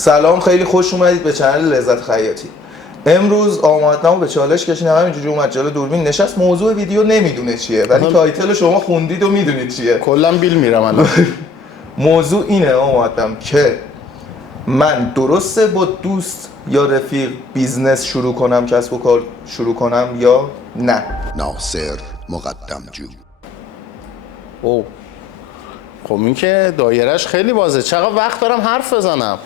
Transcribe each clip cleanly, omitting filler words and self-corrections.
سلام، خیلی خوش اومدید به چنل لذت خیاطی. امروز آمادنامو به چالش کشیدم، همینجوری اومد جلو دوربین نشست. موضوع ویدیو نمیدونه چیه ولی تایتل شما خوندید و میدونید چیه. کلا بیل میرم الان. موضوع اینه آمادم که من درسته با دوست یا رفیق بیزنس شروع کنم، کسب و کار شروع کنم یا نه؟ ناصر مقدمجو. او خب این که دایرهش خیلی بازه. چقدر وقت دارم حرف بزنم؟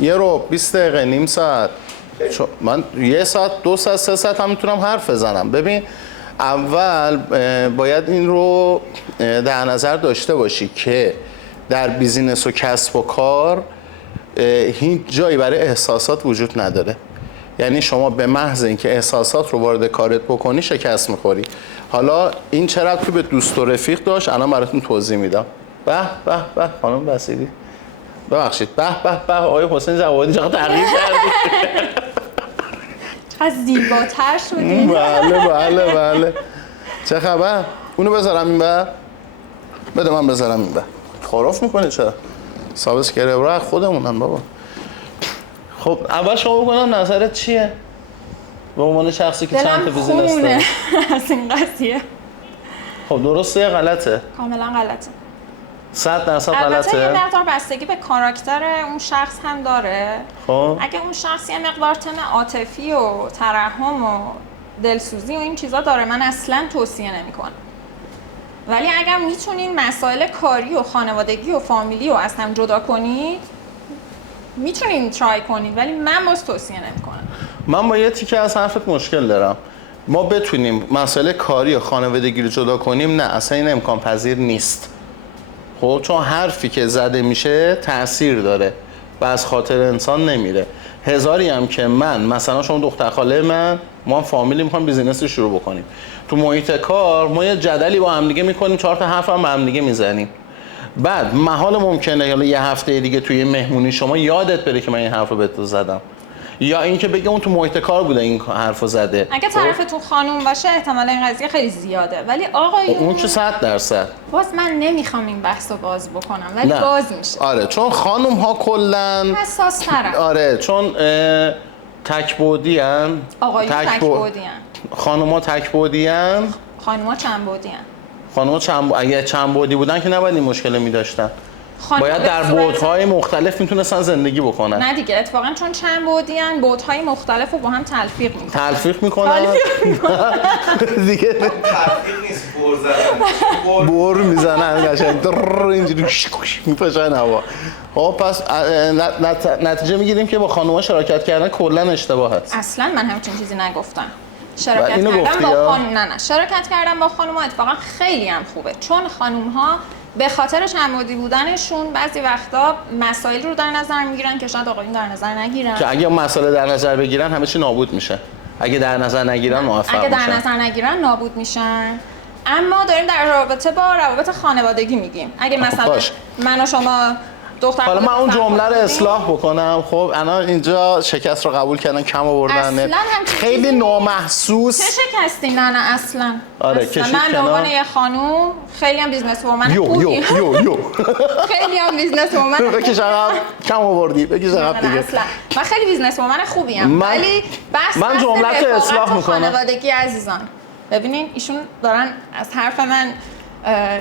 1 رو 20 دقیقه، نیم ساعت. من 1 ساعت 2 ساعت 3 ساعت هم میتونم حرف بزنم. ببین اول باید این رو در نظر داشته باشی که در بیزینس و کسب و کار هیچ جایی برای احساسات وجود نداره. یعنی شما به محض اینکه احساسات رو وارد کارت بکنی شکست میخوری. حالا این چه ربطی به دوست و رفیق داشت؟ الان براتون توضیح میدم. به به به خانم بصیری، ببخشید، به به به آقای حسین جوادی، چقدر تغییر کردید. چقدر زیباتر شدید. بله بله بله. چه خبر؟ اونو بذارم این بر؟ بده من بذارم این بر. خراف میکنه چرا؟ سابسکرایبرها خودمونن بابا. خب اول شما بکنم نظرت چیه؟ به عنوان شخصی که چند تا بیزینس داره. از این قضیه. خب درسته یا غلطه؟ کاملا غلطه. 100% غلطه. البته یه مقدار بستگی به کاراکتر اون شخص هم داره. خب اگه اون شخص یه مقدار تم عاطفی و ترحم و دلسوزی و این چیزا داره، من اصلا توصیه نمی‌کنم. ولی اگر میتونین مسائل کاری و خانوادگی و فامیلی رو از هم جدا کنید، میتونین ترای کنید، ولی من باز توصیه نمی‌کنم. من با یه تیکه از حرفت مشکل دارم. ما بتونیم مسائل کاری و خانوادگی رو جدا کنیم؟ نه، اصلا این امکان پذیر نیست. خب چون حرفی که زده میشه تأثیر داره و از خاطر انسان نمیره. هزاری هم که من مثلا شما دختر خاله من، ما هم فامیلی میخوام بیزینس رو شروع بکنیم، تو محیط کار ما یه جدلی با هم دیگه میکنیم، 4 تا حرف هم با هم دیگه میزنیم. بعد محال ممکنه حالا یه هفته دیگه توی مهمونی شما یادت بره که من این حرفو بهت زدم، یا اینکه بگه اون تو محیط کار بوده این حرفو زده. اگه طرفتون خانوم باشه احتمال این قضیه خیلی زیاده، ولی آقایون اون چه 100%. باز من نمیخوام این بحثو باز بکنم، ولی نه. باز میشه. آره چون خانم ها کلن حساس ترن. آره چون تکبودی ان. آقایون تکبودی ان. خانم ها تکبودی ان. خانم ها چند بودی ان. خانم ها اگه چند بودی بودن که نباید این مشکل می داشتن. باید در بودهای مختلف میتونستن زندگی بکنن. نه دیگه، اتفاقا چون چند بودی ان، بودهای مختلف رو با هم تلفیق میکنن. تلفیق میکنن؟ دیگه تلفیق نیست، بر زدن. بر میزنن قشنگ اینجوری میپاشن هوا. خب پس نتیجه میگیریم که با خانوما شراکت کردن کلا اشتباهه. اصلا من همچین چیزی نگفتم. شراکت اینو کردن با یا؟ نه شراکت کردن با خانوما اتفاقا خیلی هم خوبه، چون خانوم‌ها به خاطر چندبعدی بودنشون بعضی وقتا مسائل رو در نظر میگیرن که شاید آقایون در نظر نگیرن. که اگه مسائل در نظر بگیرن همه چی نابود میشه. اگه در نظر نگیرن موفق میشن. اگه در نظر نگیرن نابود میشن. اما داریم در رابطه با روابط خانوادگی میگیم. اگه مثلا من و شما دختر، حالا من اون جمله رو اصلاح بکنم. خب الان اینجا شکست رو قبول کردن، کم آوردن، خیلی نامحسوس. چه شکستی؟ نه اصلا. آره اصلا. من به عنوان یه خانوم خیلی هم بیزنس وومن خوبی. خیلی هم بیزنس وومن. بکش عقب، کم آوردی، بکش عقب دیگه. اصلا من خیلی بیزنس وومن خوبی ام، ولی بس من جمله رو اصلاح میکنم. خانوادگی عزیزان، ببینین ایشون دارن از حرف من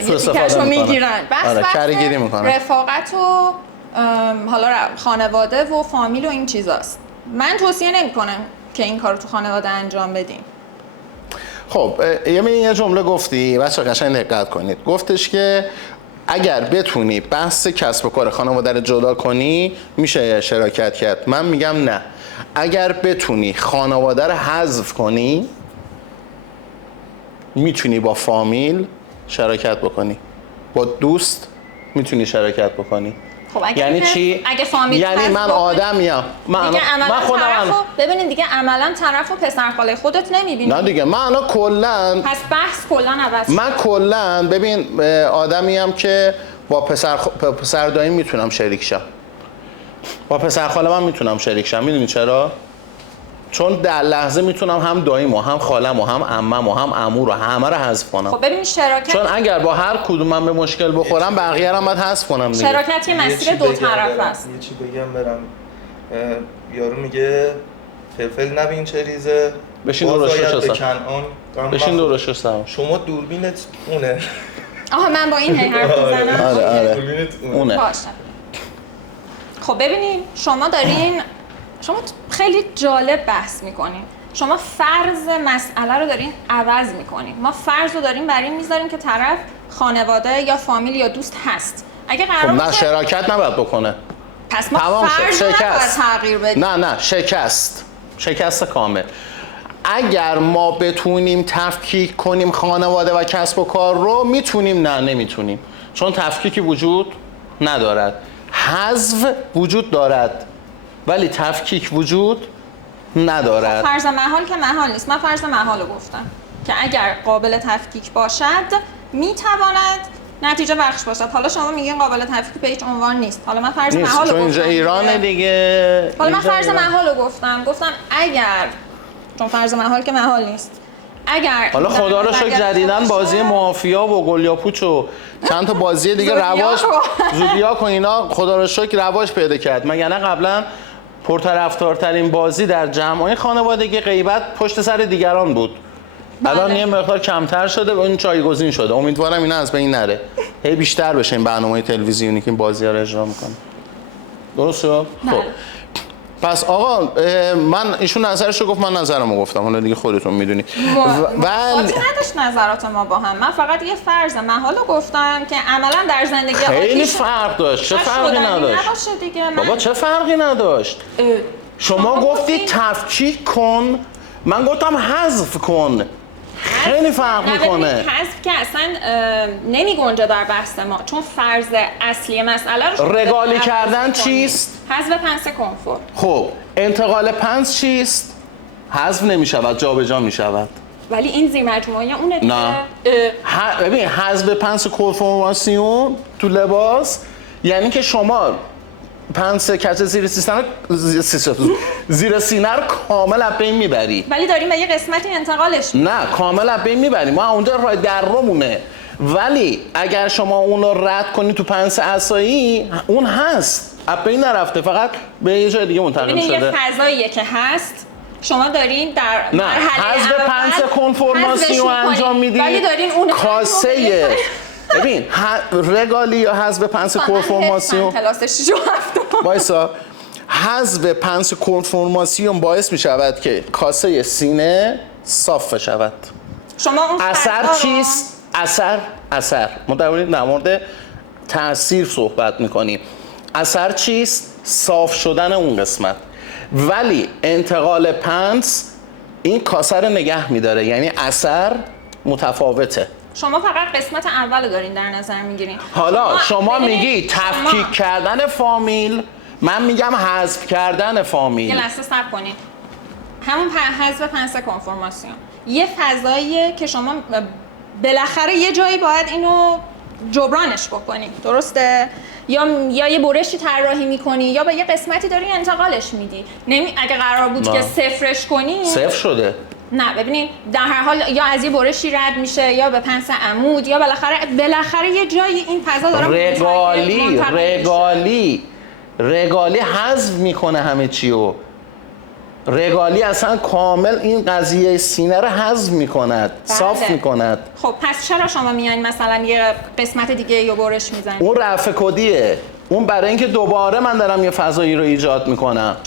یه تیکشو میگیرن. بس کارگیری میکنن. رفاقت و حالا خانواده و فامیل و این چیزاست. من توصیه نمی‌کنم که این کارو تو خانواده انجام بدین. خب یه جمله گفتی، بچه‌ها قشنگ دقت کنید. گفتش که اگر بتونی بحث کسب و کار خانواده رو جدا کنی میشه شراکت کرد. من میگم نه. اگر بتونی خانواده رو حذف کنی میتونی با فامیل شراکت بکنی، با دوست میتونی شراکت بکنی. خب اگه یعنی چی؟ اگه فامیل یعنی من آدمیم، من خودم ببینید دیگه عملا طرفو پسر خاله خودت نمیبینی. نه دیگه من کلا پس بحث کلا عوض. من کلا ببین آدمیم که با پسر دایم میتونم شریک شم، با پسر خاله من میتونم شریک شم. میدونی چرا؟ چون در لحظه میتونم هم داییمو هم خالمو هم عممو هم عمو رو همه رو حذف کنم. خب ببین شراکت، چون اگر با هر کدوم من به مشکل بخورم بقیه رو هم باید حذف کنم دیگه. شراکت یه مسیر دو طرفه است. یه چی بگم برم، یارو میگه فلفل نبین چه ریزه، بشین درشتش به هستم. کنعان. بشین درشتش هستم. شما دوربینت اونه. آها من با این هی حرف میزنم. آره. دوربینت اونه. باشه. خب ببینین شما خیلی جالب بحث میکنین. شما فرض مسئله رو دارین عوض میکنین. ما فرض رو داریم بر این میذاریم که طرف خانواده یا فامیل یا دوست هست. اگه خب قرار نه باشه شراکت نباید بکنه. پس ما تمام شد. فرض رو نباید شکست. تغییر بدیم. نه شکست کامل. اگر ما بتونیم تفکیک کنیم خانواده و کسب و کار رو میتونیم، نه نمیتونیم، چون تفکیکی وجود ندارد. حذف وجود دارد ولی تفکیک وجود ندارد. فرض محال که محال نیست. من فرض محال رو گفتم که اگر قابل تفکیک باشد میتواند نتیجه بخش باشد. حالا شما میگین قابل تفکیک به هیچ عنوان نیست. حالا من فرض نیست، محال رو چون گفتم. اینجا ایرانه دیگه. حالا من اینجا فرض ایران. محال رو گفتم اگر، چون فرض محال که محال نیست، اگر حالا خدا رو شکر جدیدن بازی مافیا و گلیاپوچ و چند تا بازی دیگه رواج، زودیاک و اینا خدا رو شکر رواج پیدا کرد. مگر نه قبلا پرطرفدارترین بازی در جمع‌های خانوادگی غیبت پشت سر دیگران بود. الان یه مقدار کمتر شده و این جایگزین شده. امیدوارم اینا از بین نره، هی بیشتر بشه این برنامه‌های تلویزیونی که این بازی‌ها رو اجرا می‌کنه. درست شد؟ خب پس آقا من ایشون نظرشو گفت، من نظرمو گفتم، حالا دیگه خودتون میدونید. ولی نداشت نظرات ما با هم. من فقط یه فرض محالو گفتم که عملا در زندگی خیلی فرق داشت. چه فرقی نداشت؟ بابا چه فرقی نداشت؟ شما گفتی تفکیک کن، من گفتم حذف کن. خیلی فرق میکنه. حذف که اصلا نمی گنجه در بحث ما، چون فرض اصلی مسئله رو رگالی کردن چیست؟ حذف پنس کنفور. خب انتقال پنس چیست؟ حذف نمیشود، جابجا میشود. ولی این زیر مجموعه اونه دیگه. نه. ببین حذف پنس کنفورماسیون تو لباس یعنی که شما پنس کج زیر سینه رو کامل از بین میبری. ولی داریم به یه قسمتی انتقالش نه کامل از بین میبری. ما اونجا راه در رو مونه. ولی اگر شما اون رو رد کنی تو پنس عصایی، اون هست، از بین نرفته، فقط به یه جای دیگه منتقل شده. یه فضاییه که هست، شما دارین در نه مرحله حذف پنس کنفورماسیون انجام میدی. ولی دارین اون کاسه ببین رگالی یا حذف پنس کنفورماسیون کلاس 6 و 7 وایسا، حذف پنس کنفورماسیون باعث می شود که کاسه سینه صاف شود. شما اون اثر چیست؟ اثر ما در مورد تأثیر صحبت میکنیم. اثر چیست؟ صاف شدن اون قسمت. ولی انتقال پنس این کاسه رو نگه میداره، یعنی اثر متفاوته. شما فقط قسمت اول دارین در نظر میگیرین. حالا شما میگی تفکیک کردن فامیل، من میگم حذف کردن فامیل. یه لحظه صبر کنین. همون حذف پنس کنفورماسیون یه فضاییه که شما بالاخره یه جایی باید اینو جبرانش بکنی، درسته؟ یا یه برشی طراحی میکنی یا به یه قسمتی داری انتقالش میدی. اگه قرار بود که صفرش کنی، صفر شده. نه ببینید در هر حال یا از یه برشی رد میشه یا به پنس عمود، یا بالاخره یه جایی این فضا داره رگالی حذف میکنه همه چیو. رگالی اصلا کامل این قضیه سینه رو حذف میکند، صاف میکند. خب پس چرا شما میایین مثلا یه قسمت دیگه یا برش میزنید؟ اون رفع کدیه. اون برای اینکه دوباره من دارم یه فضایی رو ایجاد میکنم.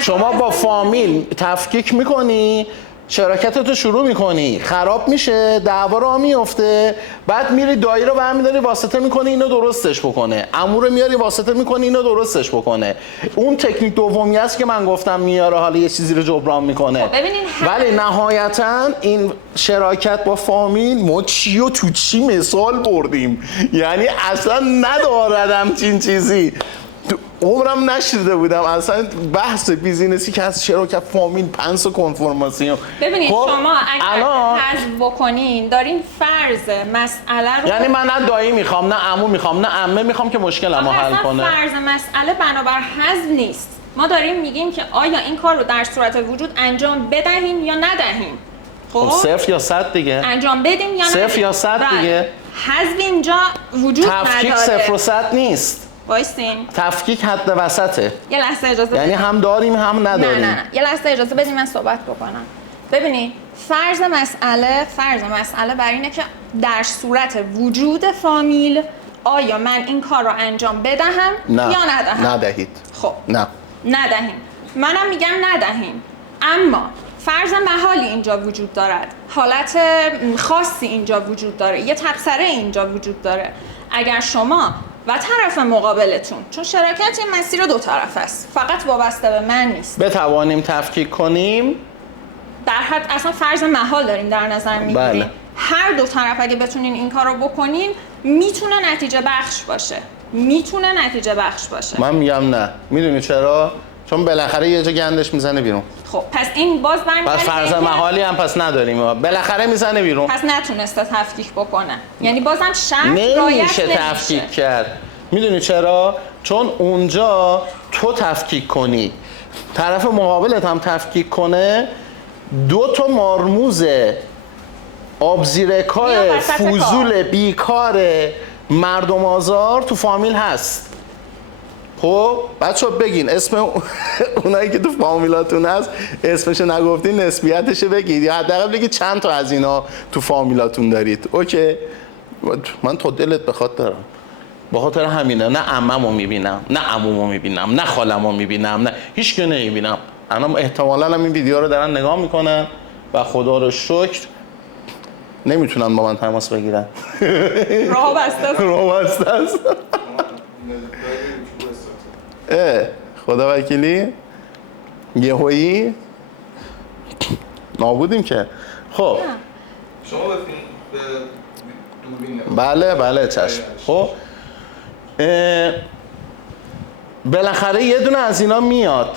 شما با فامیل تفکیک میکنی، شراکتتو شروع میکنی، خراب میشه، دعوا راه میفته، بعد میری دایی رو برمیداری واسطه میکنی اینو درستش بکنه، عمو رو میاری واسطه میکنی اینو درستش بکنه. اون تکنیک دومی است که من گفتم میاره حالا یه چیزی رو جبران میکنه. ولی نهایتا این شراکت با فامیل ما چی و تو چی مثال بردیم، یعنی اصلا ندارد همچین چیزی. عمرم نشیده بودم اصلا بحث بیزینسی که از شراکت فامیل پنس و کنفورماسیون. ببینید شما اگر حذف بکنین دارین فرض مسئله رو، یعنی من نه دایی میخوام نه عمو میخوام نه عمه میخوام که مشکلمو حل کنه. فرض مسئله بنابر حذف نیست. ما داریم میگیم که آیا این کار رو در صورت وجود انجام بدهیم یا ندهیم. خب 0 یا 100 دیگه. انجام بدیم یا 0 یا 100 دیگه. حذف اینجا وجود نداره. تفکیک 0 و 100 نیست. وایسین. تفکیک حد وسطه. یه لحظه اجازه یعنی هم داریم هم نداریم. نه. یه لحظه اجازه بدین من صحبت بکنم. ببینید فرض مسئله بر اینه که در صورت وجود فامیل آیا من این کار رو انجام بدهم نه. یا ندهم؟ ندهید. خب نه. ندهیم. منم میگم ندهیم. اما فرض محالی اینجا وجود دارد، حالت خاصی اینجا وجود داره، یه تبصره اینجا وجود داره. اگر شما و طرف مقابلتون، چون شراکت یه مسیر دو طرف است، فقط وابسته به من نیست، بتوانیم تفکیک کنیم، در حد اصلا فرض محال داریم در نظر میگیریم. بله. هر دو طرف اگه بتونین این کار رو بکنین میتونه نتیجه بخش باشه. من میگم نه. میدونی چرا؟ چون بالاخره یه جا گندش میزنه بیرون. خب پس این باز برمیگرده پس فرض محالی هم پس نداریم، بالاخره میزنه بیرون. پس نتونسته تفکیک بکنه، یعنی بازم شرط نمیشه رعایت تفکیک کرد. میدونی چرا؟ چون اونجا تو تفکیک کنی، طرف مقابلت هم تفکیک کنه، دو تا مارموز آبزیرکای میاد وسط فوزول کار. بیکار مردم آزار تو فامیل هست. خب بچه بگین اسم اونایی که تو فامیلاتون هست، اسمش نگفتین، نسبیتش بگید، یا حداقل بگید چند تا از اینا تو فامیلاتون دارید. اوکی؟ من تا دلت بخواد دارم، به خاطر همینه نه عممو میبینم، نه عمومو میبینم، نه خالمو میبینم، نه هیچ کی نمیبینم. الان احتمالاً هم این ویدیو رو دارن نگاه میکنن و خدا رو شکر نمیتونن با من تماس بگیرن. راه بسته است. خدا وکیلی یهویی نابودیم که. خب شما به دوربین بله چشم. خب بالاخره یه دونه از اینا میاد،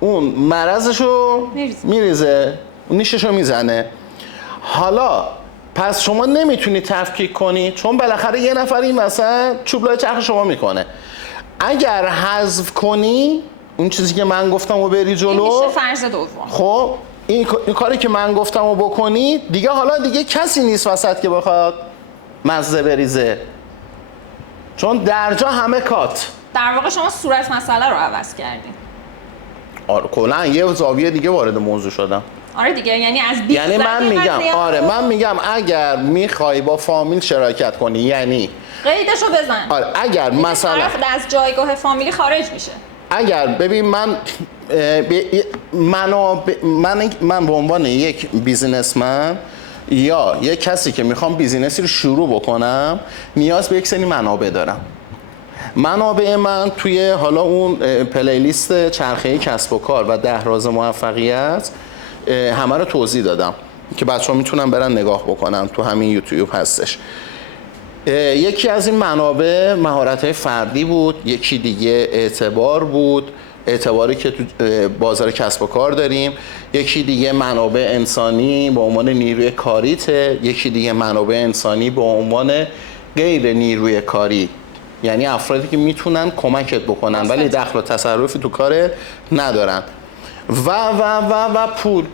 اون مرضشو میریزه، نیششو میزنه. حالا پس شما نمیتونی تفکیک کنی، چون بالاخره یه نفر این مثلا چوبلای چرخ شما میکنه. اگر حذف کنی اون چیزی که من گفتم و بری جلو، این میشه فرض دوم. خب این کاری که من گفتم و بکنی دیگه، حالا دیگه کسی نیست وسط که بخواد مزه بریزه، چون درجا همه کات. در واقع شما صورت مسئله رو عوض کردین. آره کلا یه زاویه دیگه وارد موضوع شدم. آره دیگه، یعنی از 20 یعنی من میگم اگر میخوای با فامیل شراکت کنی، یعنی قیدشو بزن. آره اگر مثلا طرف از جایگاه فامیلی خارج میشه. اگر ببین من به عنوان یک بیزینسمن یا یک کسی که میخوام بیزینسی رو شروع بکنم، نیاز به یک سری منابع دارم. منابع من توی حالا اون پلیلیست چرخه کسب و کار و 10 راز موفقیت همه رو توضیح دادم که بچه‌ها میتونن برن نگاه بکنن، تو همین یوتیوب هستش. یکی از این منابع مهارت‌های فردی بود، یکی دیگه اعتبار بود، اعتباری که تو بازار کسب و کار داریم، یکی دیگه منابع انسانی به عنوان نیروی کاریته، یکی دیگه منابع انسانی به عنوان غیر نیروی کاری، یعنی افرادی که میتونن کمکت بکنن ولی دخل و تصرفی تو کارت ندارن، و پول.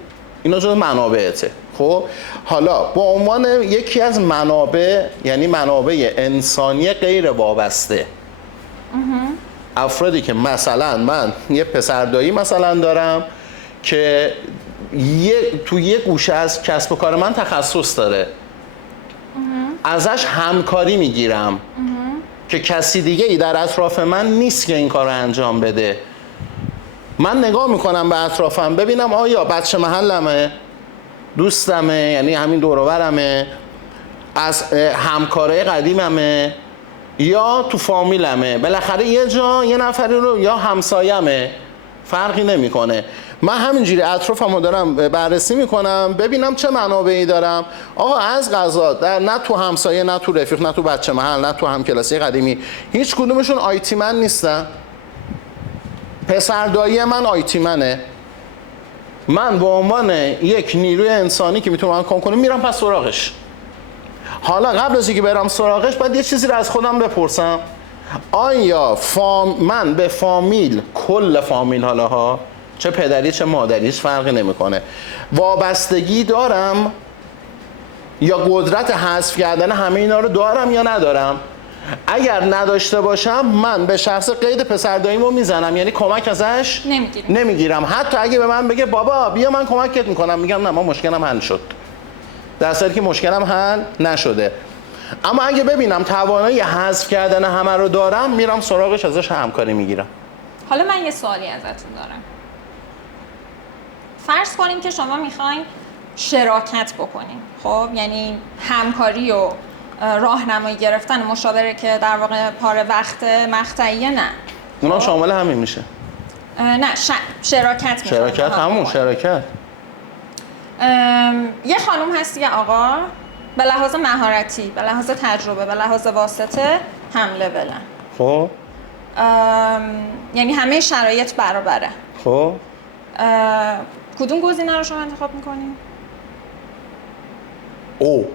اینا جزو منابعته. خب حالا به عنوان یکی از منابع، یعنی منابع انسانی غیر وابسته، افرادی که مثلا من یه پسردایی مثلا دارم که تو یه گوشه از کسب و کار من تخصص داره، ازش همکاری میگیرم که کسی دیگه ای در اطراف من نیست که این کار رو انجام بده. من نگاه میکنم به اطرافم ببینم آیا بچه محلمه، دوستمه، یعنی همین دور و برمه، از همکارای قدیممه، یا تو فامیلمه، بالاخره یه جا یه نفری رو، یا همسایمه، فرقی نمیکنه. من همینجوری اطرافمو دارم بررسی میکنم ببینم چه منابعی دارم. آقا از قضا نه تو همسایه، نه تو رفیق، نه تو بچه محل، نه تو همکلاسی قدیمی، هیچ کدومشون آیتی من نیستن. پسردایی من آیتی منه. من به عنوان یک نیروی انسانی که میتونم کمک کنم میرم پس سراغش. حالا قبل از اینکه برم سراغش باید یه چیزی رو از خودم بپرسم. آیا من به فامیل، کل فامیل حالا ها، چه پدری چه مادریش فرقی نمیکنه، وابستگی دارم یا قدرت حذف کردن همه اینا رو دارم یا ندارم؟ اگر نداشته باشم من به شخص قید پسر داییمو میزنم، یعنی کمک ازش نمیگیرم. حتی اگه به من بگه بابا بیا من کمکت میکنم، میگم نه، من مشکلم حل شد، در صورتی که مشکلم حل نشده. اما اگه ببینم توانایی حذف کردن همه رو دارم، میرم سراغش، ازش همکاری میگیرم. حالا من یه سوالی ازتون دارم. فرض کنیم که شما میخواین شراکت بکنین، خب یعنی همکاری و راهنمایی گرفتن مشاوره که در واقع پاره وقت مقطعیه، نه اونم شامل همین میشه. نه شراکت میشه. شراکت همون شراکت. یه خانم هست یه آقا، به لحاظ مهارتی، به لحاظ تجربه، به لحاظ واسطه هم لولن. خب یعنی همه شرایط برابره. خب کدوم گزینه رو شما انتخاب میکنین؟ او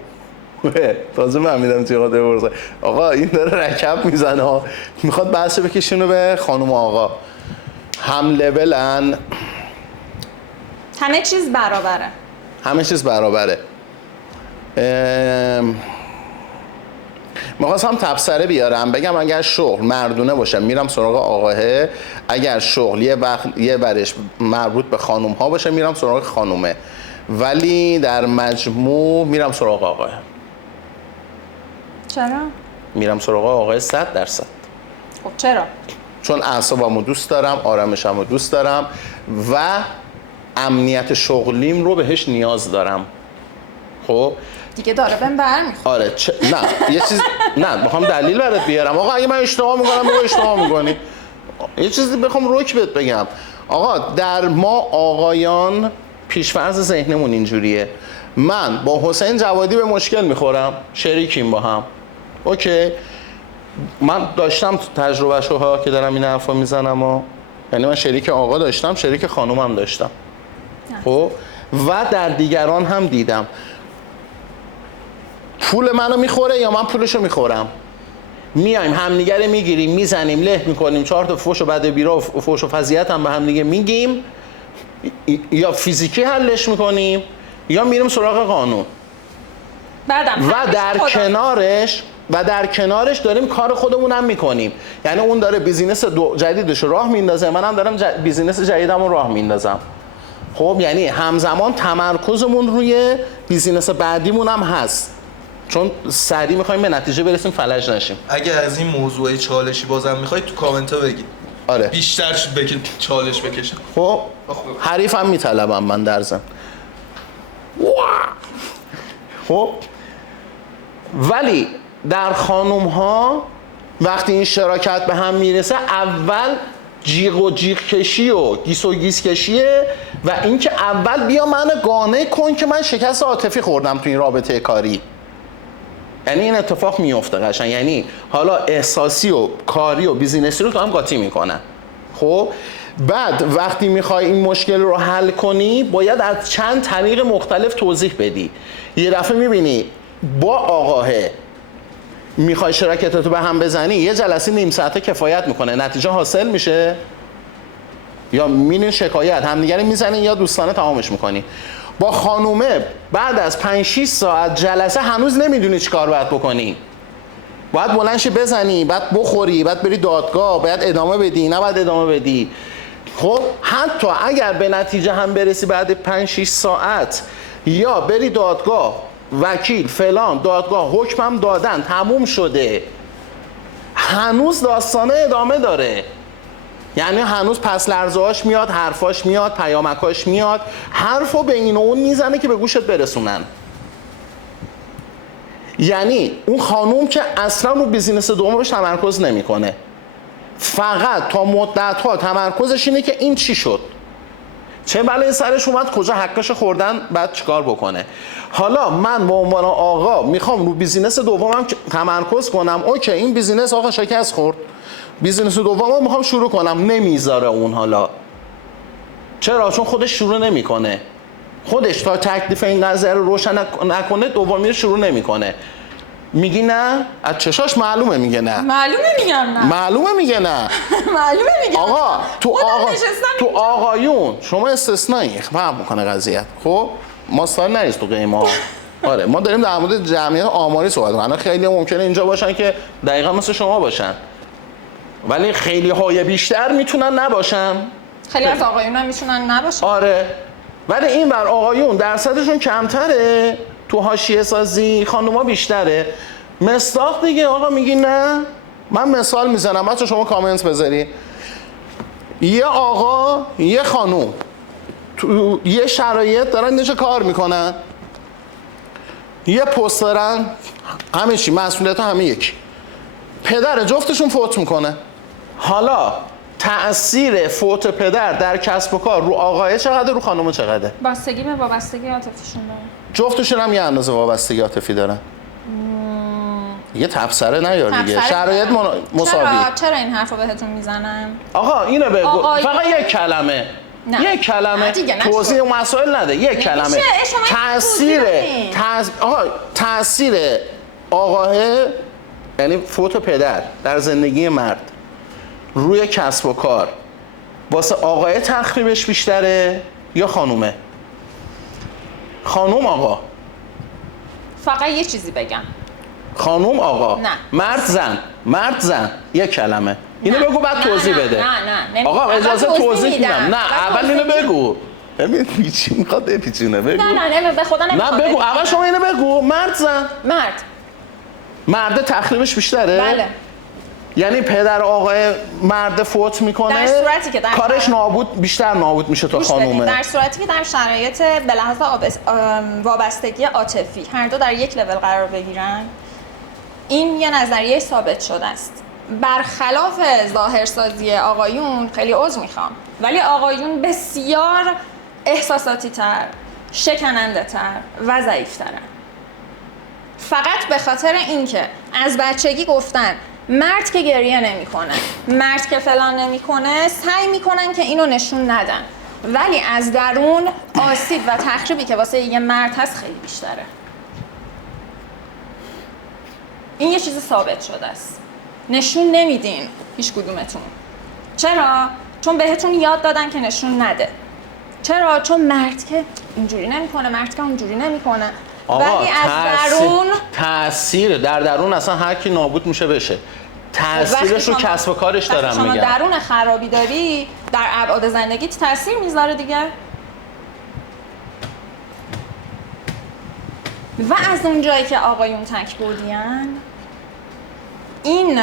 تازه فهمیدم چی قاطع برسه. آقا این داره رکب میزنه، میخواد بحث بکشینو به خانم و آقا. هم لولن، همه چیز برابره. همه چیز برابره. میخواستم تبصره بیارم بگم اگر شغل مردونه باشه میرم سراغ آقاه، اگر شغل یه برش مربوط به خانوم ها باشه میرم سراغ خانومه، ولی در مجموع میرم سراغ آقاه. چرا؟ میرم سراغ آقاه 100%. خب چرا؟ چون اعصابمو دوست دارم، آرامشمو دوست دارم و امنیت شغلیم رو بهش نیاز دارم. خب دیگه داره بهم برمیخوره. آره نه یه چیز نه میخوام دلیل برات بیارم. آقا اگه من اشتباه میکنم بگو اشتباه میکنی. یه چیزی بخوام رک بهت بگم. آقا در ما آقایان پیشفرض ذهنمون اینجوریه، من با حسین جوادی به مشکل میخورم، شریکیم با هم، اوکی، من داشتم تجربهشو ها که دارم این حرفا میزنم ها. یعنی من شریک آقا داشتم، شریک خانومم داشتم. خب و در دیگران هم دیدم. پول منو میخوره یا من پولشو میخورم؟ میایم همدیگه میگیریم، میزنیم، له میکنیم، 4 تا فوش و بد بیرا و فوش و فضیحت هم به هم دیگه میگیم، یا فیزیکی حلش میکنیم یا میریم سراغ قانون. و در کنارش داریم کار خودمون هم میکنیم. یعنی اون داره بیزینس جدیدش رو راه میندازه، منم دارم بیزینس جدیدم رو راه میندازم. خب یعنی همزمان تمرکزمون روی بیزینس بعدیمون هم هست، چون سریع میخوایم به نتیجه برسیم، فلج نشیم. اگه از این موضوع چالشی بازم میخواید تو کامنت ها بگید. آره بیشتر چالش بکشم. خب حریفم میطلبم من در ضمن. خب ولی در خانوم ها وقتی این شراکت به هم میرسه، اول جیغ و جیغ کشی و گیس و گیس کشیه و اینکه اول بیا منو قانع کن که من شکست عاطفی خوردم تو این رابطه کاری. یعنی این اتفاق میفته قشنگ، یعنی حالا احساسی و کاری و بیزینسی رو تو هم قاطی میکنن. خب بعد وقتی میخوای این مشکل رو حل کنی باید از چند طریق مختلف توضیح بدی. یه دفعه میبینی با آقاهه میخوای شراکتتو به هم بزنی، یه جلسه نیم ساعته کفایت میکنه، نتیجه حاصل میشه، یا میرین شکایت همدیگه میزنین یا دوستانه تمامش میکنی. با خانومه بعد از 5-6 ساعت جلسه هنوز نمیدونی چی کار باید بکنی. باید بلندشی بزنی، بعد بخوری، بعد بری دادگاه، باید ادامه بدی، نه باید ادامه بدی. خب حتی اگر به نتیجه هم برسی بعد 5-6 ساعت، یا بری دادگاه، وکیل فلان، دادگاه حکمم دادن، تموم شده، هنوز داستانه ادامه داره. یعنی هنوز پس لرزه‌هاش میاد، حرفاش میاد، پیامکاش میاد، حرفو به این و اون میزنه که به گوشت برسونن. یعنی اون خانوم که اصلا رو بیزینس دومش تمرکز نمیکنه، فقط تا مدت‌ها تمرکزش اینه که این چی شد، چه بلایی سرش اومد، کجا حقش خوردن، بعد چیکار بکنه. حالا من به عنوان آقا میخوام رو بیزینس دومم تمرکز کنم، اوکی این بیزینس آقا شکست خورد، بیزینس دومم میخوام شروع کنم، نمیذاره اون. حالا چرا؟ چون خودش شروع نمیکنه، خودش تا تکلیف این قضیه رو روشن نکنه دومی رو شروع نمیکنه. میگی نه؟ از چشاش معلومه میگه نه. معلومه میگم نه. معلومه میگه نه. معلومه میگم. آقا نشستم تو آقایون شما استثنایی فهم میکنه قضیه. خب ما سال نیست تو قیمه ها. آره ما داریم در مورد جمعیت آماری صحبت می‌کنیم. خیلی ممکنه اینجا باشن که دقیقاً مثل شما باشن. ولی خیلی های بیشتر میتونن نباشن. خیلی از آقایون هم میتونن نباشن. آره. ولی این بر آقایون درصدشون کمتره، تو حاشیه سازی خانوما بیشتره. مصداق دیگه آقا میگی نه؟ من مثال میزنم بچه‌ها شما کامنت بذاری. یه آقا یه خانوم تو یه شرایط دارن اینجا کار میکنن، یه پست دارن، همه چی مسئولیت همه یکی، پدر جفتشون فوت میکنه. حالا تأثیر فوت پدر در کسب و کار رو آقای چقدر، رو خانم چقدر؟ بستگی به وابستگی عاطفیشون داره. جفتشون هم یه اندازه وابستگی عاطفی دارن. یه تبصره نیار دیگه، شرایط مساوی. چرا این حرفو بهتون میزنم؟ آقا اینو بگو فقط یک کلمه. نه. یک کلمه توضیح مسائل نده. یک کلمه تأثیر آقاه یعنی فوت پدر در زندگی مرد روی کسب و کار واسه آقاه تخریبش بیشتره یا خانومه؟ خانوم آقا. فقط یه چیزی بگم. خانوم آقا. نه. مرد زن. یک کلمه. اینو بگو بعد توضیح بده. نه. آقا اجازه توضیح میدم. نه اول اینو بگو. ببین پیچی میخواد بپیچونه. بگو. نه به خدا نمیخواد. نه بگو اول شما اینو بگو. مرد زن. مرد تخریبش بیشتره؟ بله. یعنی پدر آقای مرد فوت میکنه در صورتی که کارش بیشتر نابود میشه تا خانومه. در صورتی که در شرایط به لحاظ وابستگی عاطفی هر دو در یک لول قرار بگیرن، این یه نظریه ثابت شده است. برخلاف ظاهرسازی آقایون، خیلی عذر میخوام، ولی آقایون بسیار احساساتی تر، شکننده تر و ضعیف ترن. فقط به خاطر اینکه از بچگی گفتن مرد که گریه نمیکنه، مرد که فلان نمیکنه، سعی میکنن که اینو نشون ندن، ولی از درون آسیب و تخریبی که واسه یه مرد هست خیلی بیشتره. این یه چیز ثابت شده است. نشون نمیدین هیچ کدومتون. چرا؟ چون بهتون یاد دادن که نشون نده. چرا؟ چون مرد که اینجوری نمیکنه، مرد که اونجوری نمیکنه. ولی از درون تأثیر در درون اصلا هر کی نابود میشه بشه. تأثیرش رو کسب و کارش دارم میگم. شما درون خرابی داری، در ابعاد زندگیت تأثیر میذاره دیگه. و از اون جایی که آقایون تک‌بودین، این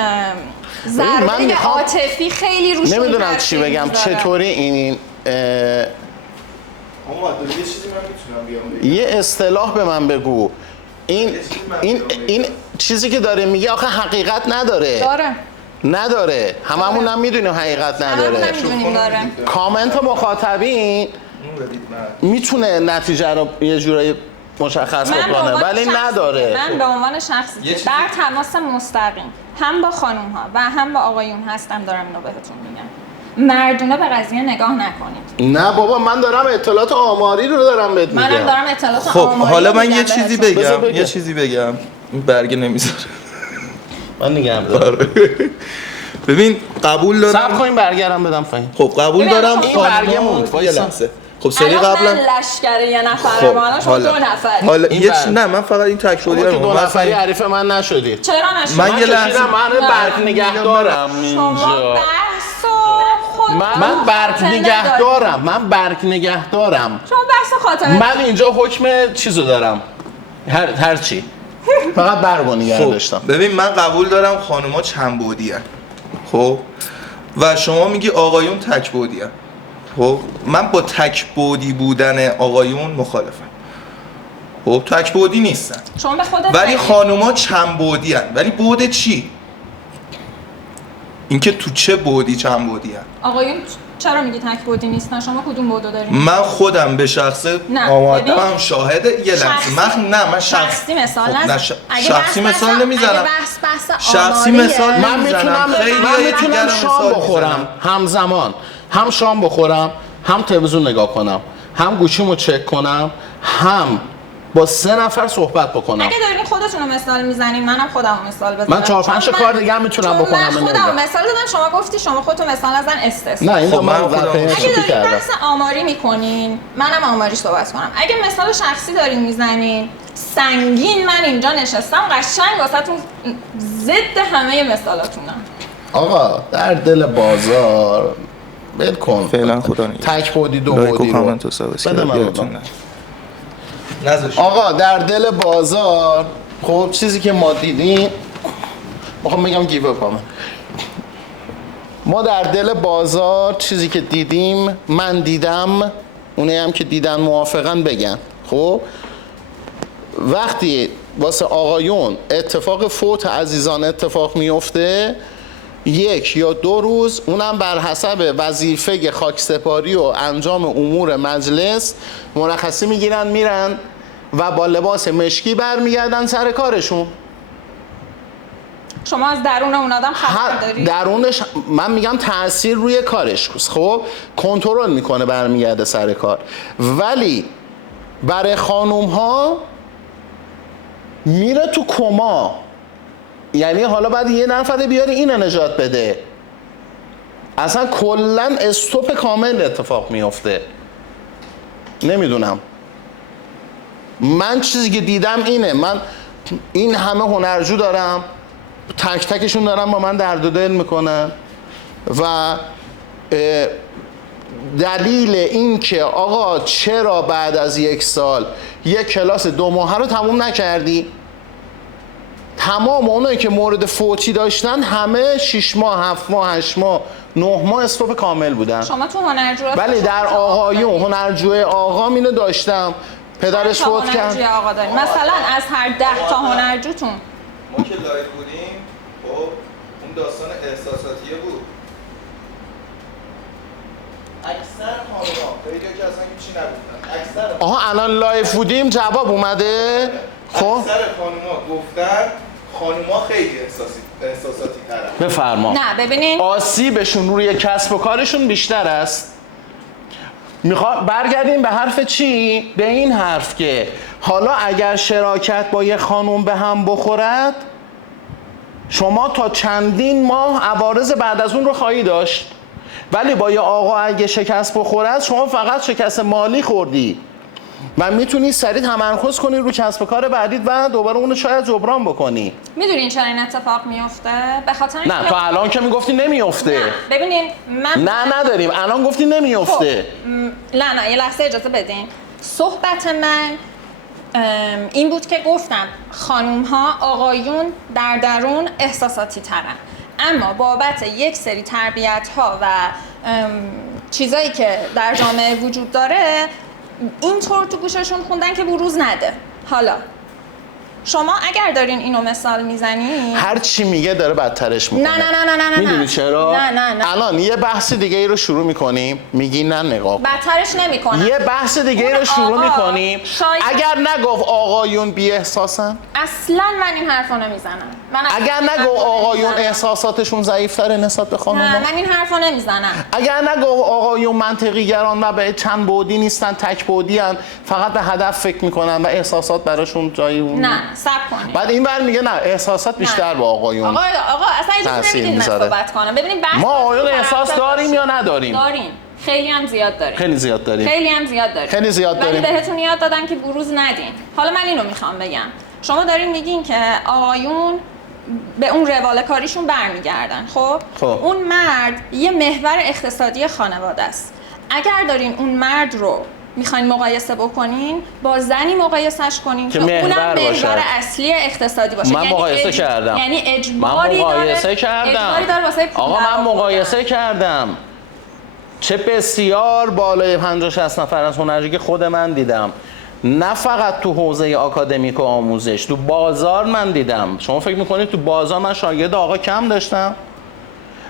ضربه عاطفی خیلی روشون تاثیر نمیدونم چی بگم. چطوری این یه اصطلاح به من بگو. این چیزی که داره میگه آخه حقیقت نداره. نداره. هممون هم میدونیم حقیقت نداره. کامنت مخاطبین میتونه نتیجه رو یه جورایی مشخص بکنه ولی نداره. من به عنوان شخصی که در تماس مستقیم هم با خانوم ها و هم با آقایون هستم دارم اینو بهتون میگم. مردونه به قضیه نگاه نکنید. نه بابا من دارم اطلاعات آماری رو دارم بهت میگم. منم دارم اطلاعات آماری. خب حالا من یه چیزی بگم. این برگه نمیذاره. من نگم دارم. ببین قبول دارم. صبر کن برگرم بدم فهیم. خب قبول دارم. این برگه موند. یه لحظه. خب سری قبلا لشکر یه نفر ما شما دو نفر. حالا نه من فقط این تک‌شدی رو دو نفری حریف من نشدید. چرا نشدید؟ من یه لحظه من برگ نگهدارم اینجا. من برگ نگهدارم. شما بحث خاطره. من اینجا حکم چیزو دارم. هر چی. فقط برگو نگه داشتم. ببین من قبول دارم خانوما چند بعدی ان. خب و شما میگی آقایون تک بعدی ان. خب من با تک بعدی بودن آقایون مخالفم. خب تک بعدی نیستن. شما به خودت ولی خانوما چند بعدی ان. ولی بعد چی؟ اینکه تو چه بعدی چند بعدی ان. آقایون چرا میگی تک بعدی نیستن؟ شما کدوم بعدو دارین؟ من خودم به شخصه آماده‌ام شاهد یه لحظه. من شخصی مثال نزن. شخصی مثال نمیزنم. شخصی مثال من میتونم شام بخورم همزمان. هم شام بخورم، هم تلویزیون نگاه کنم، هم گوشیمو چک کنم، هم با 3 نفر صحبت بکنم. اگه دارین خودتون رو مثال میزنین منم خودم مثال بزنم. من 4-5 تا کار دیگه هم میتونم بکنم. من خودم مثال دادم، شما گفتی شما خودتون مثال نزن استثنا. نه این خب من من خودم واقعا اگه دارین بحث آماری میکنین منم آماری صحبت کنم. اگه مثال شخصی دارین میزنین سنگین من اینجا نشستم قشنگ واسهتون ضد همه مثالاتونم. آقا در دل بازار ول کن فعلا خدا نگهدار. تک بودی دو لایک و بودی کامنت رو و سابسکرایب بده من یادتون رو. نذاشید. آقا در دل بازار خب چیزی که ما دیدیم میخوام بگم گیو اپ ما در دل بازار چیزی که دیدیم، من دیدم، اونایی هم که دیدن موافقن بگن. خب وقتی واسه آقایون اتفاق فوت عزیزان اتفاق میفته 1 یا 2 روز، اونم بر حسب وظیفه خاکسپاری و انجام امور مجلس مرخصی میگیرن میرن و با لباس مشکی برمیگردن سر کارشون. شما از درون اون آدم خبر داری؟ درونش من میگم تأثیر روی کارش خب کنترل میکنه برمیگرده سر کار. ولی برای خانوم ها میره تو کما، یعنی حالا بعد یه نفر بیاری اینو نجات بده، اصلا کلا استوپ کامل اتفاق میفته. نمیدونم، من چیزی که دیدم اینه. من این همه هنرجو دارم، تک تکشون دارم با من درد و دل میکنن و دلیل این که آقا چرا بعد از 1 سال 1 کلاس 2 ماهه رو تموم نکردی؟ تمام اونایی که مورد فوتی داشتن همه 6 ماه 7 ماه 8 ماه 9 ماه استوپ کامل بودن. شما تو هنرجوها ولی در آقایون هنرجوی آقا اینو داشتم پدرش فوت کرد. هنرجوی آقا داریم مثلا از هر 10 تا هنرجوتون ما که لایو بودیم خب اون داستان احساساتیه بود. اکثر خانوما خیلی که اصلا هیچی نگفتن. اکثر آها الان لایف بودیم جواب اومده. خب اکثر خانوما گفتن خانوما خیلی احساساتی ترن. بفرما. نه ببینین آسیبشون روی کسب و کارشون بیشتر است. برگردیم به حرف چی؟ به این حرف که حالا اگر شراکت با یه خانوم به هم بخورد شما تا چندین ماه عوارض بعد از اون رو خواهی داشت، ولی با یه آقا اگه شکست بخورد شما فقط شکست مالی خوردی و میتونی سریع تمرکز کنی رو کسب و کار بعدید و دوباره اونو شاید جبران بکنی. میدونین چرا این اتفاق میفته؟ به خاطر نه تا الان که میگفتی نمیفته. نه ببینین من نه نداریم، الان گفتی نمیفته. نه یه لحظه اجازه بدین. صحبت من این بود که گفتم خانوم ها آقایون در درون احساساتی ترن، اما بابت یک سری تربیت ها و چیزایی که در جامعه وجود داره اینطور تو گوششون خوندن که بروز نده. حالا شما اگر دارین اینو مثال میزنین هر چی میگه داره بدترش میکنه. نه میدونی چرا؟ نه الان یه بحث دیگه ای رو شروع میکنیم میگی نه نگاه کن. بدترش نمیکنم. یه بحث دیگه ای رو شروع میکنیم اگر نگفت آقایون بی احساسن؟ اصلا من این حرفو نمیزنم. اگر نگفت آقایون احساساتشون ضعیفتره نسبت به خانوما؟ نه من این حرفو نمیزنم. اگر نگفت آقایون منطقی گران و به چند بعدی نیستن، تک بعدی ان، فقط به هدف فکر میکنن و احساسات براشون جایی اون. نه صبر کنید. بعد این بر میگه نه احساسات بیشتر با آقایون آقا اصلا اجازه نمیدین من صحبت کنم. ببینید بحث ما آقایون احساس داریم یا نداریم؟ داریم. خیلی هم زیاد داریم. خیلی زیاد داریم. خیلی زیاد داریم. ولی بهتون یاد دادم که بروز ندین. حالا من اینو میخوام بگم. شما دارین میگین که آقایون به اون روال کاریشون برمیگردن. خب اون مرد یه محور اقتصادی خانواده است. اگر دارین اون مرد رو میخواین مقایسه بکنین با زنی مقایسهش کنین که اونم محور اصلی اقتصادی باشه. من مقایسه کردم. یعنی اجباری داره واسه آقا من مقایسه کردم. چه بسیار بالای 50-60 نفر از هنرجویی که خود من دیدم، نه فقط تو حوزه آکادمیک و آموزش، تو بازار من دیدم. شما فکر میکنید تو بازار من شاگرد آقا کم داشتم؟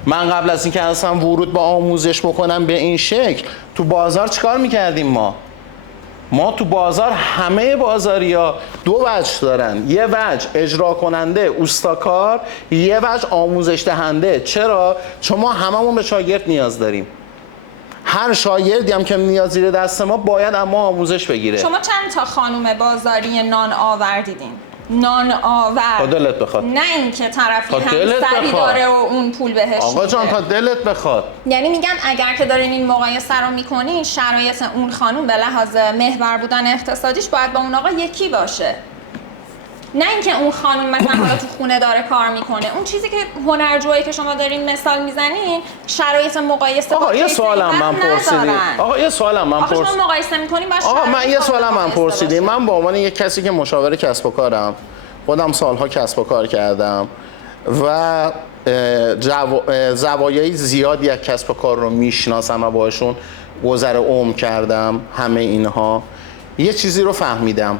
من قبل از اینکه اصلا ورود به آموزش بکنم به این شکل تو بازار چیکار میکردیم؟ ما تو بازار همه بازاریا 2 وجه دارن. یه وجه اجرا کننده اوستاکار، یه وجه آموزش دهنده. چرا؟ چون ما هممون به شاگرد نیاز داریم. هر شاگردی هم که میاد زیر دست ما باید اما آموزش بگیره. شما چند تا خانم بازاری نان آور دیدین؟ نان آور. تا دلت بخواد. نه اینکه طرفی تا دلت همسری بخواد. داره و اون پول بهش آقا جان میده. تا دلت بخواد. یعنی میگم اگر که دارین این مقایسه رو میکنین، شرایط اون خانم به لحاظ محور بودن اقتصادیش باید با اون آقا یکی باشه. نه اینکه اون خانم مثلا حالا تو خونه داره کار میکنه. اون چیزی که هنرجویی که شما دارین مثال میزنین، شرایط مقایسه آقا با یه کیس سوالم این من وقت پرسیدیم. ندارن. آقا یه سوالم من آخه پرسیدیم. شما مقایسه میکنین باشه. آقا من یه سوالم من پرسیدیم. من به عنوان یک کسی که مشاور کسب و کارم، خودم سالها کسب و کار کردم و زوایای زیادی از کسب و کار رو میشناسم و باشون گذر عمر کردم. همه اینها یه چیزی رو فهمیدم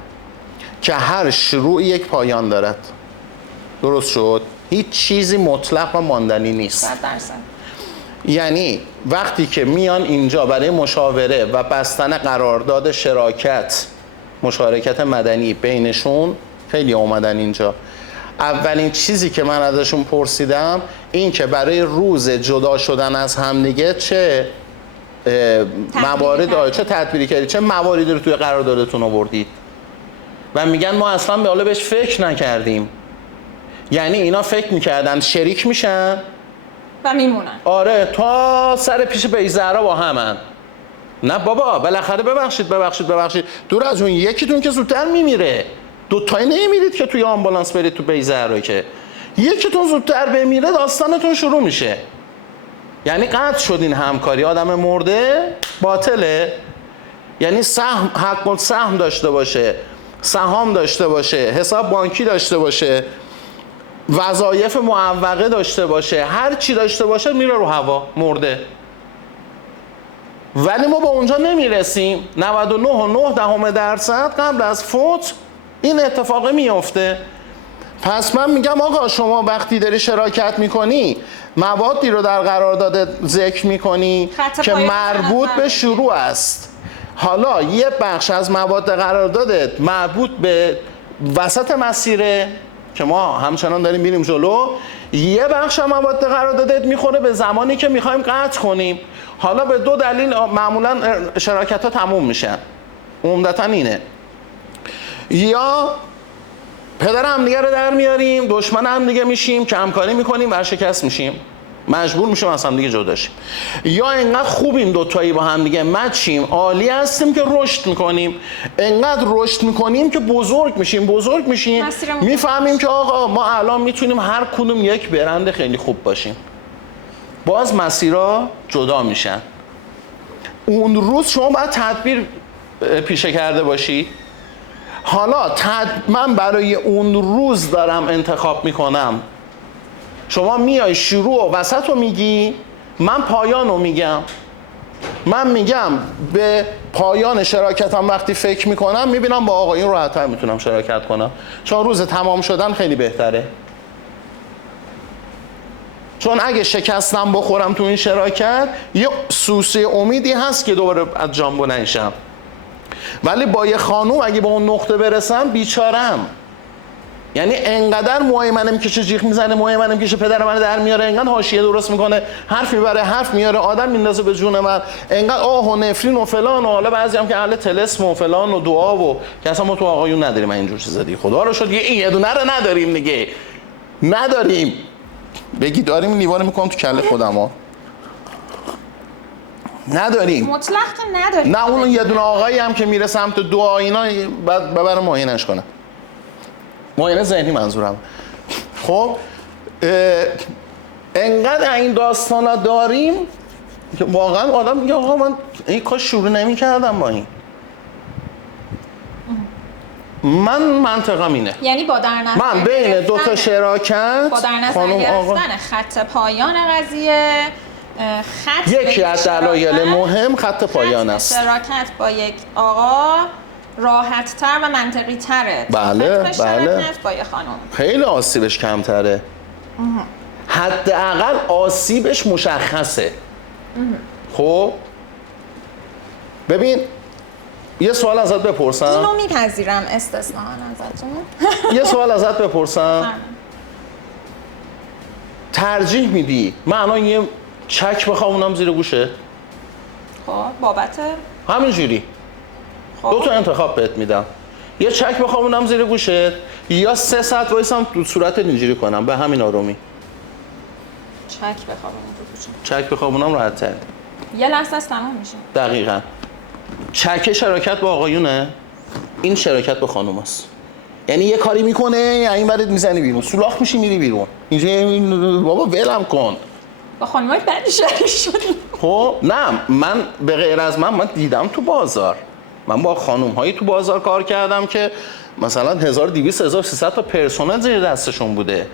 که هر شروع یک پایان دارد. درست شد؟ هیچ چیزی مطلق و ماندنی نیست. 100%. یعنی وقتی که میان اینجا برای مشاوره و بستن قرارداد شراکت، مشارکت مدنی بینشون، خیلی اومدن اینجا، اولین چیزی که من ازشون پرسیدم این که برای روز جدا شدن از همدیگه چه موارد، چه تدبیری کردید، چه مواردی رو توی قراردادتون آوردید. و میگن ما اصلا به حالا بهش فکر نکردیم. یعنی اینا فکر میکردن شریک میشن و میمونن. آره تا سر پیش بیزهرا با همن. نه بابا بالاخره ببخشید دور از اون یکیتون که زودتر میمیره. دوتایی نمیرید که توی آمبولانس برید تو بیزهرا، که یکیتون زودتر بمیره داستانتون شروع میشه. یعنی قطع شد این همکاری. آدم مرده باطله. یعنی سهم، حق السهم داشته باشه، سهام داشته باشه، حساب بانکی داشته باشه، وظایف معوقه داشته باشه، هر چی داشته باشه میره رو هوا، مرده. ولی ما با اونجا نمیرسیم. 99.9% قبل از فوت این اتفاق میفته. پس من میگم آقا شما وقتی داری شراکت میکنی، موادی رو در قرارداد ذکر میکنی که مربوط به شروع است. حالا یه بخش از مواد قراردادت مربوط به وسط مسیره که ما همچنان داریم میریم جلو، یه بخش از مواد قراردادت میخوره به زمانی که میخوایم قطع کنیم. حالا به دو دلیل معمولا شراکت ها تموم میشن. عمدتا اینه: یا پدر هم دیگه رو در میاریم، دشمن هم دیگه میشیم، که همکاری میکنیم ورشکست میشیم، مجبور میشیم از هم دیگه جدا شیم. یا انقدر خوبیم دوتایی با هم دیگه مچیم، عالی هستیم که رشد میکنیم، انقدر رشد میکنیم که بزرگ میشیم میفهمیم که آقا ما الان میتونیم هر کدوم یک برند خیلی خوب باشیم. باز مسیرها جدا میشن. اون روز شما باید تدبیر پیشه کرده باشی. حالا من برای اون روز دارم انتخاب میکنم. شما میای شروع و وسط رو میگی، من پایان رو میگم. من میگم به پایان شراکتم وقتی فکر میکنم میبینم با آقایون راحت‌تر میتونم شراکت کنم، چون روز تمام شدن خیلی بهتره. چون اگه شکستم بخورم تو این شراکت، یه سوسه امیدی هست که دوباره از جان بلند شم. ولی با یه خانوم اگه به اون نقطه برسم بیچارم. یعنی انقدر موهای منو میکشه، جیغ میزنه، موهای منو میکشه، پدر منو در میاره، انقدر حاشیه درست میکنه، حرف میبره، حرف میاره، آدم میندازه به جون من، انقدر آه و نفرین و فلان، و حالا بعضی هم که اهل طلسم و فلان و دعا و که اصلا ما تو آقایون نداریم اینجور چیزا دیگه. خدا رو شد یه دونه رو نداریم دیگه. نداریم. بگی داریم لیوان میکنم تو کله خودم نداریم. مطلق که نداریم. نه اون یه دونه آقایی هم که میره سمت دعا اینا بعد ببره معاینش کنه. معاینه ذهنی منظورم. خب انقدر این داستانا داریم که واقعا آدم میگه آقا من این کاش شروع نمی‌کردم با این. من منطقم اینه. یعنی با در نظر من بین دو تا شراکت با در نظر گرفتن خط پایان قضیه، یکی از دلایل مهم خط پایان است. شراکت با یک آقا راحت تر و منطقی تره. بله شراکت با یک خانم خیلی آسیبش کمتره. حداقل آسیبش مشخصه. خب ببین یه سوال ازت بپرسم. اینو میپذیرم استثناء ازتون. یه سوال ازت بپرسم. ترجیح میدی من الان یه چک بخوام اونم زیر گوشه؟ خب بابت همینجوری خب 2 تا انتخاب بهت میدم، یا چک بخوابونم زیر گوشت یا 3 ساعت وایسم تو صورتت اینجوری کنم به همین آرومی. چک بخوابونم تو گوشم. چک بخوابونم راحت تر. یه لحظه از تمام میشه. دقیقاً. چک شراکت با آقایونه، این شراکت با خانوماست. یعنی یه کاری میکنه این برات میزنی بیرون، سولاخ میشی میری بیرون. اینجا بابا ولم کن. با خانمای بعدی شریک شدیم. خب نه، من به غیر از من دیدم تو بازار، من با خانوم هایی تو بازار کار کردم که مثلا 1200 1300 تا پرسنل زیر دستشون بوده،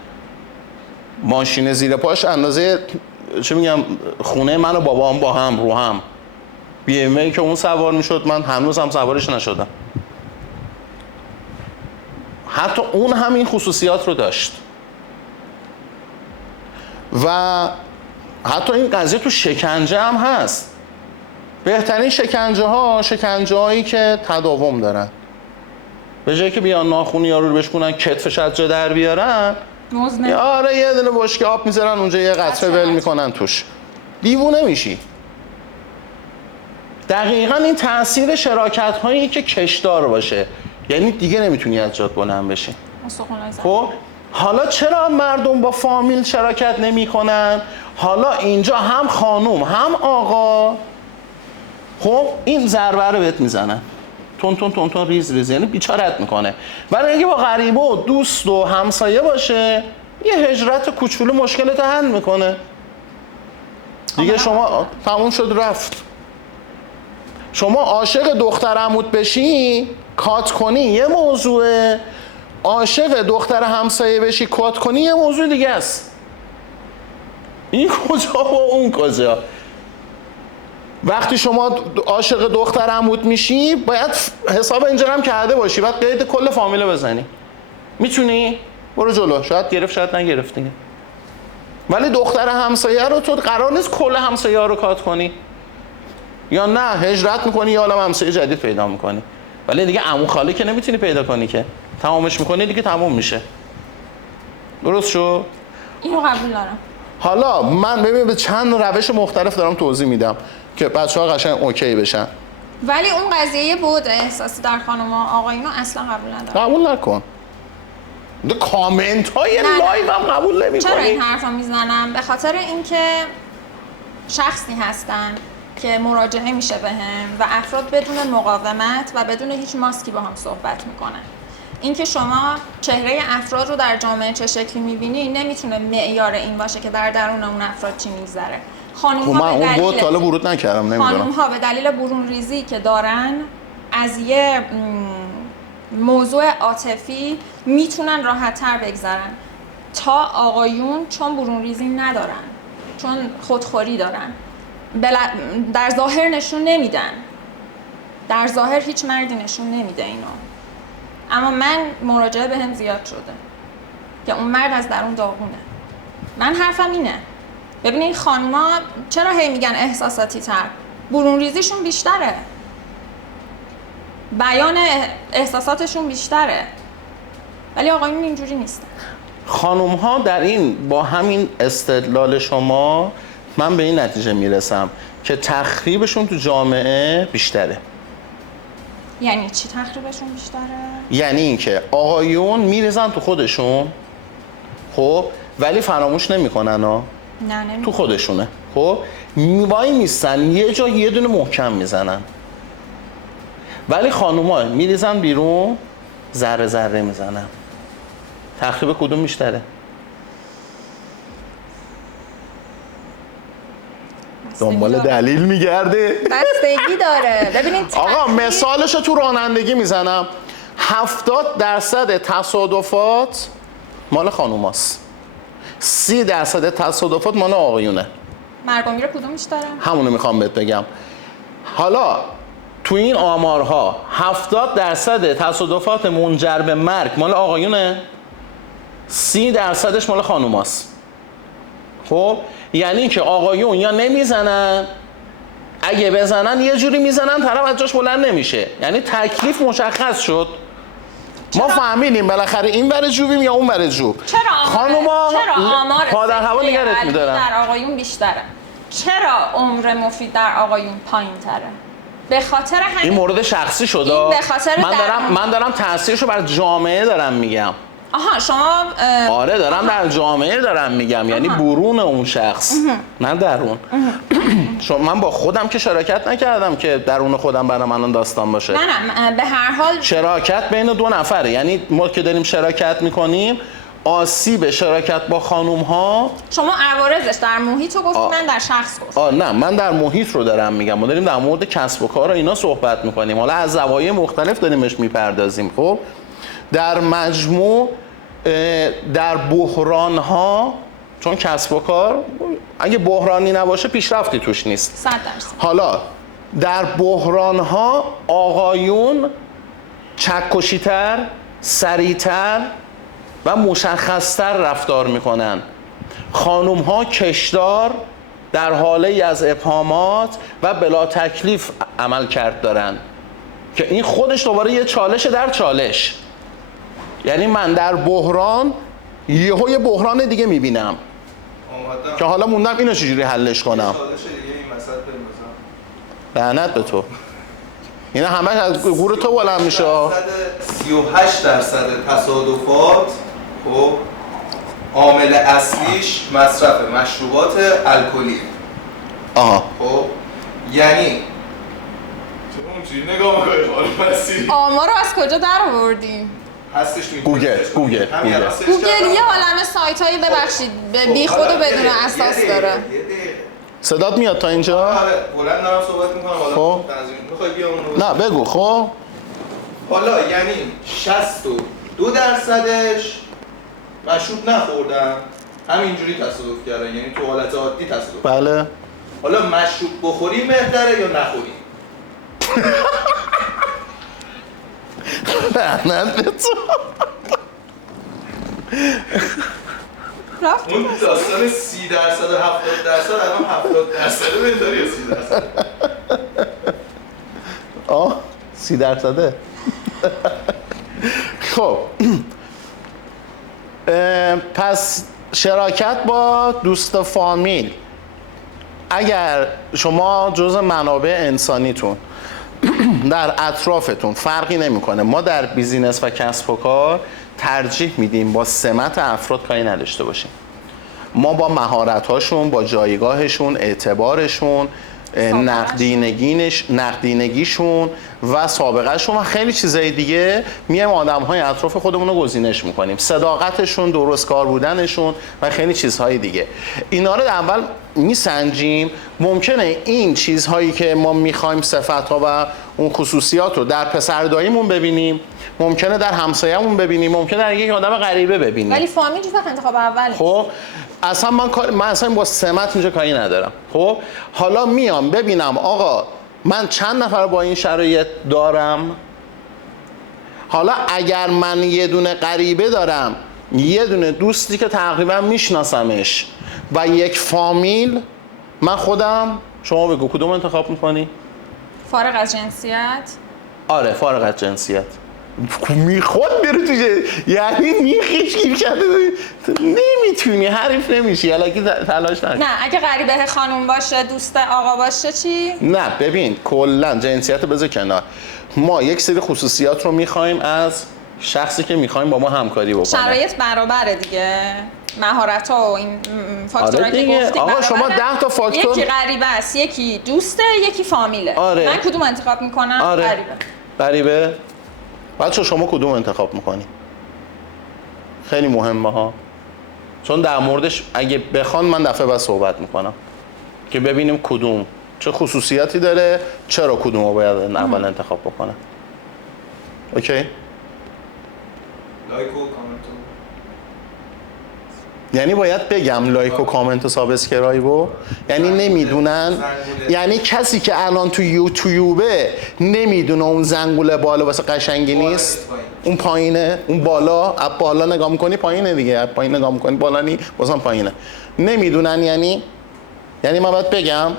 ماشین زیر پاش اندازه چه میگم خونه من و بابام با هم رو هم، BMWی که اون سوار میشد من هنوزم سوارش نشدم. حتی اون هم این خصوصیات رو داشت. و حتی این قضیه تو شکنجه هم هست. بهترین شکنجه هایی که تداوم دارن، به جایی که بیان ناخونی یارو رو بشکنن کتفش از جا در بیارن، آره یه دونه بشکه آب میذارن اونجا، یه قطره ول میکنن توش، دیوونه میشی. دقیقاً این تاثیر شراکت هایی که کشدار باشه، یعنی دیگه نمیتونی از جات بلند بشی. خب حالا چرا مردم با فامیل شراکت نمیکنن؟ حالا اینجا هم خانوم هم آقا خب این ضربه رو بهت میزنن، تون ریز، یعنی بیچارت میکنه. ولی اگه با غریبه و دوست و همسایه باشه، یه هجرت کوچولو مشکلت حل میکنه دیگه. شما تموم شد رفت. شما عاشق دختر عموت بشی کات کنی یه موضوعه، عاشق دختر همسایه بشی کات کنی یه موضوع دیگه است. این کجا و اون کجا؟ وقتی شما عاشق دختر عموت میشی باید حساب اینجا هم کرده باشی، بعد قید کل فامیل بزنی. میتونی؟ برو جلو، شاید گرفت شاید نگرفت دیگه. ولی دختر همسایه رو تو قرار نیست کل همسایه ها رو کات کنی، یا نه هجرت میکنی یا عالم همسایه جدید پیدا میکنی. ولی دیگه عمو خاله که نمیتونی پیدا کنی که، تمامش میکنی دیگه تمام میشه. درست شو؟ اینو قبول دارم. حالا من ببین به چند روش مختلف دارم توضیح میدم که بچه‌ها قشنگ اوکی بشن. ولی اون قضیه بود احساسی در خانم و آقایونو اصلا قبول ندارم. قبول نکن. کامنت های لایو هم قبول نمی‌کنی. چرا این حرفا میزنم؟ به خاطر اینکه شخصی هستن که مراجعه میشه بهم و افراد بدون مقاومت و بدون هیچ ماسکی با هم صحبت میکنن. اینکه شما چهره افراد رو در جامعه چه شکلی میبینی نمیتونه معیار این باشه که در درون اون افراد چی میگذره. خانم‌ها به دلیل بود حالا ورود نکردم نمیدونم. خانم‌ها به دلیل برون ریزی که دارن از یه موضوع عاطفی میتونن راحت‌تر بگذرن تا آقایون، چون برون ریزی ندارن، چون خودخوری دارن، در ظاهر نشون نمیدن، در ظاهر هیچ مردی نشون نمیده اینو. اما من مراجعه بهم زیاد شده که اون مرد از درون داغونه. من حرفم اینه، ببینید خانما چرا هی میگن احساساتی تر؟ برون ریزیشون بیشتره، بیان احساساتشون بیشتره، ولی آقایون اینجوری نیستن. خانم ها در این با همین استدلال شما من به این نتیجه میرسم که تخریبشون تو جامعه بیشتره. یعنی چی تخریبشون بیشتره؟ یعنی اینکه آقایون میریزن تو خودشون خب ولی فراموش نمیکنن ها. نه نمیکنن. تو خودشونه خب وای میستن یه جا یه دونه محکم میزنن، ولی خانوما میریزن بیرون ذره ذره میزنن. تخریب کدوم بیشتره؟ دنبال دلیل میگرده. بستگی داره. ببینید آقا مثالشو تو رانندگی میزنم، 70% تصادفات مال خانوماست، 30% تصادفات مال آقایونه. مرگ و میر کدوم بیشتره؟ همونو میخوام بهت بگم. حالا تو این آمارها 70% تصادفات منجر به مرگ مال آقایونه، 30%ش مال خانوماست. خب یعنی که آقایون یا نمیزنن، اگه بزنن یه جوری میزنن طرف از جاش بلند نمیشه. یعنی تکلیف مشخص شد. ما فهمیدیم بالاخره این ور جوبیم یا اون ور جوب. چرا آمار پادر هوا نگرت میدارن. در آقایون بیشتره؟ چرا عمر مفید در آقایون پایین تره؟ به خاطر همین این مورد شخصی شده. این به خاطر من دارم تاثیرشو بر جامعه دارم میگم. آها شما آره دارم در جامعه دارم میگم، یعنی برون اون شخص نه درون. من با خودم که شراکت نکردم که درون خودم برای من داستان باشه. نه به هر حال شراکت بین دو نفره، یعنی ما که داریم شراکت میکنیم آسیب شراکت با خانوم ها. شما عوارضش در محیط رو گفتید، من در شخص گفتم. نه من در محیط رو دارم میگم. ما داریم در مورد کسب و کار و اینا صحبت میکنیم، حالا از زوایای مختلف داریمش میپردازیم. خب در مجموع در بحران ها، چون کسب و کار اگه بحرانی نباشه پیشرفتی توش نیست. 100%. حالا در بحران ها آقایون چکشی‌تر، سریعتر و مشخصتر رفتار میکنن. خانوم ها کشدار، در حاله از ابهامات و بلا تکلیف عمل کرد دارن که این خودش دوباره یه چالش در چالش. یعنی من در بحران یه بحران دیگه میبینم که حالا موندم اینو چجوری حلش کنم. لعنت به تو، اینا همه از گور تو بلند میشه. 38% تصادفات خب عامل اصلیش مصرف مشروبات الکلی. آها خب یعنی نگاه می‌کنی آمار رو از کجا در آوردیم؟ هستش تو گوگل یه عالمه سایت‌هایی ببخشید بی خود و بدون اساس داره. صدات میاد تا اینجا؟ آره بلند دارم صحبت میکنم. حالا خب میخوای بیا اونو نه بگو. خب حالا یعنی 62%ش مشروب نخوردن، همینجوری تصادف کردن، یعنی تو حالت عادی تصادف. بله. حالا مشروب بخوریم بهتره یا نخوریم؟ لعنت به تو. اون داستان 30% و 70% الان 70% بهتره یا 30%؟ 30%. خب پس شراکت با دوست و فامیل، اگر شما جزء منابع انسانیتون در اطرافتون فرقی نمیکنه، ما در بیزینس و کسب و کار ترجیح میدیم با سمت افراد کاری نداشته باشیم. ما با مهارت‌هاشون، با جایگاهشون، اعتبارشون، نقدینگیشون و سابقهشون و خیلی چیزای دیگه میایم آدم‌های اطراف خودمون رو گزینش میکنیم. صداقتشون، درست کار بودنشون و خیلی چیزهای دیگه. اینا رو اول میسنجیم. ممکنه این چیزهایی که ما میخوایم، صفت‌ها و اون خصوصیات رو در پسرداییمون ببینیم، ممکنه در همسایه‌مون ببینیم، ممکنه در یک آدم غریبه ببینیم. ولی فامیل جو فقط انتخاب اول. خب اصلا من اصلا با سمت اینجا کاری ندارم. خب حالا میام ببینم آقا من چند نفر با این شرایط دارم. حالا اگر من یه دونه غریبه دارم، یه دونه دوستی که تقریبا میشناسمش و یک فامیل، من خودم، شما بگو کدوم انتخاب میکنی؟ فارغ از جنسیت؟ آره فارغ از جنسیت. میخواد بره توی، یعنی میخیش گیر کرده، نمیتونی، حریف نمیشی، الکی تلاش نکن. نه اگه غریبه خانوم باشه، دوست آقا باشه چی؟ نه ببین کلا جنسیت بذار کنار، ما یک سری خصوصیات رو میخوایم از شخصی که میخوایم با ما همکاری بکنه. شرایط برابره دیگه، مهارت‌ها و این فاکتورایی که گفتیم. آقا شما 10 تا فاکتور، یکی غریبه است، یکی دوسته، یکی فامیله. آره. من کدوم انتخاب میکنم؟ آره. غریبه. بچه شما کدوم انتخاب میکنی؟ خیلی مهمه ها، چون در موردش اگه بخوان من دفعه بعد صحبت میکنم که ببینیم کدوم چه خصوصیاتی داره، چرا کدوم رو باید اول انتخاب بکنم. اوکی؟ لایک و کامنت. یعنی باید بگم لایک و کامنت و سابسکرایب و یعنی نمیدونن، یعنی کسی که الان تو یوتیوبه نمیدونه اون زنگوله بالا واسه قشنگی نیست، اون پایینه، اون بالا، اب بالا نگاه میکنی پایینه دیگه، اب پایین نگاه میکنی بالا نی، بازم پایینه. نمیدونن یعنی من باید بگم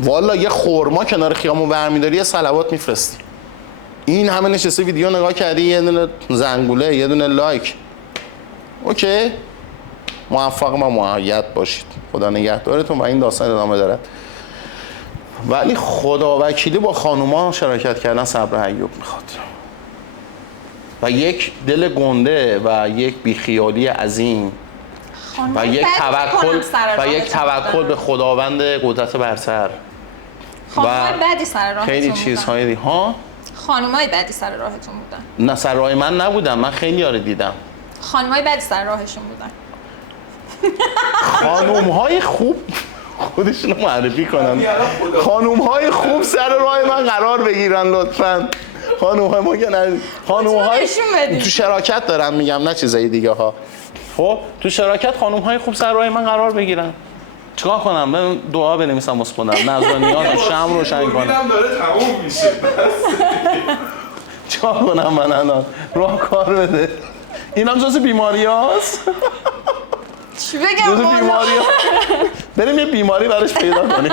والا یه خورما کنار خیامون برمیداری یه صلوات میفرستی. این همه نشسته ویدیو نگاه کردی، یه دونه زنگوله، یه دونه لایک. اوکی؟ موفق و مؤید باشید. خدا نگهدارتون و این داستان ادامه دارد. ولی خداوکیلی با خانوما شراکت کردن صبر ایوب میخواد و یک دل گنده و یک بیخیالی عظیم و یک توکل به خداوند قدرت برتر خانومای بدی سر راهتون خیلی بودن. چیزهایی ها. خانومای بدی سر راهتون بودن. نه سر راه من نبودم، من خیلی یاره دیدم. خانومای بدی سر راهشون بودن. خانوم‌های خوب خودشونو معرفی کنن. خانوم‌های خوب سر راه من قرار بگیرن لطفاً. خانوم‌های ما که نه، خانوم‌های تو شراکت دارم میگم، نه چیزای دیگه ها. خب تو شراکت خانوم‌های خوب سر راه من قرار بگیرن. چیکار کنم؟ من دعا بنویسم واسه خودم، نظرانیات شمع روشن کنم. داره تموم میشه. چیکار کنم من الان؟ راهکار بده. اینم جز بیماریاست. چی بگم؟ جز بیماریاست. بریم یه بیماری براش پیدا کنیم.